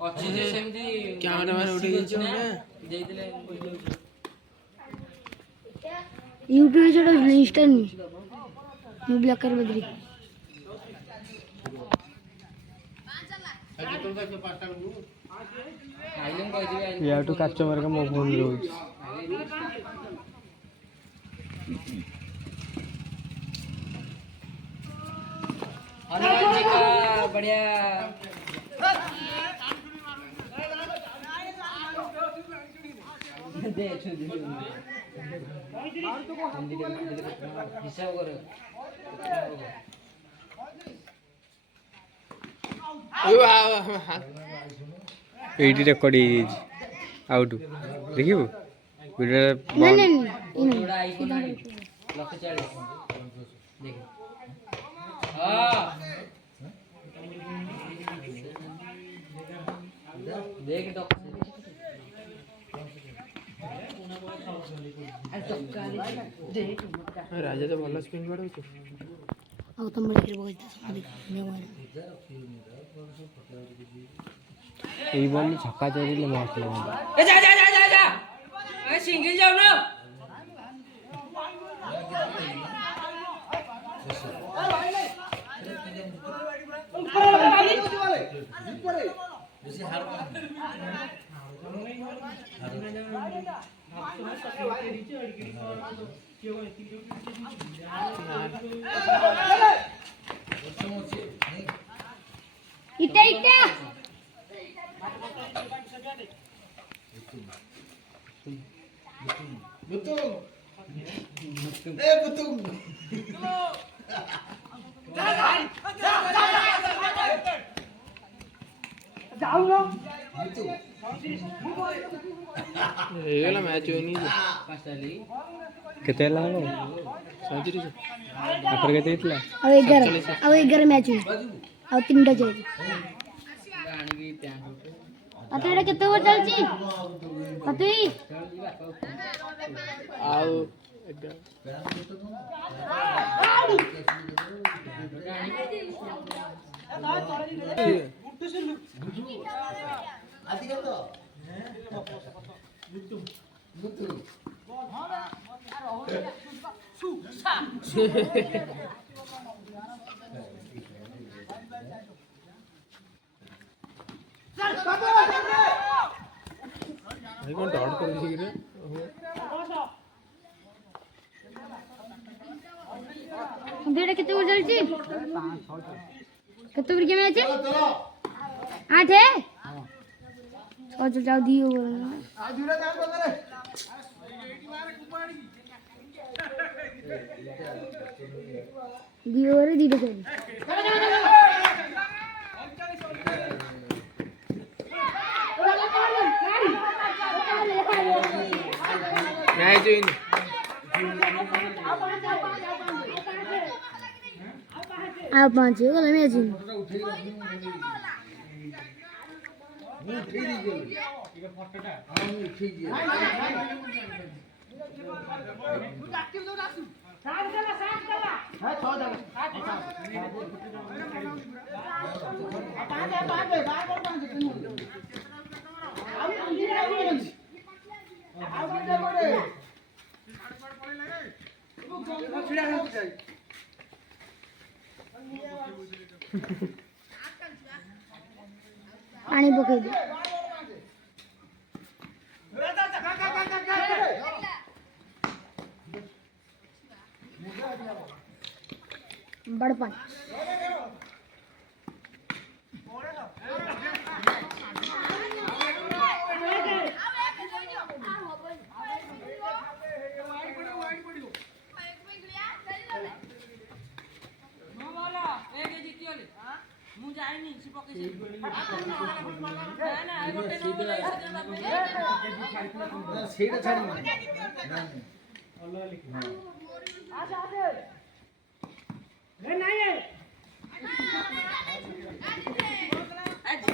ଅଛି ଯେ ସେମିତି କ୍ୟାମେରା ମ୍ୟାନ ଉଠେଇ ଦେଇଛି ନା ଦେଇଥିଲେ यूट्यूब छोड़ो इंस्टा नहीं मैं ब्लॉक कर बदली यार तो कस्टमर का मोबाइल रोज हनुमान जी का बढ़िया हिसाब करो एटी रेकर्ड आउट देखिबु वीडियो नहीं थोड़ा आई को नहीं लक्ष्य 40 देख हां देख तो राजा तो भल स्पिन कर अब तुम बड़े के बहुत এই বল ছক্কা চড়িলে মস্ত লাগে ए जा जा जा जा जा ए सिंगल जाओ ना इटा इटा ହେଇଗଲା ମ୍ୟାଚ୍ ହେଇନି पासली କେତେ ହେଲା ହବ 37 ତାପରେ କେତେ ହେଇଥିଲା अब 11 मैच हुई अब 3टा चाहिए गाणी भी प्यान पता है कितने ओवर चलची पता ही ଆଉ କଣ ଡଟ୍ କରୁଛି କି ରେ बेटा कितने ओवर चलची कितने ओवर के मैच है 8 है और जाओ दी ओवर दी ओवर दी दे మ్యాచ్ అయిపోయింది आप 5 है गला मैच पानी पकड़ दे बड़ पानी ମୁଁ ଯାଇନି ସେ ପକେଇ ନା ଗୋଟେ ନମ୍ବର ସେଇଟା ଛାଡି ଆଜି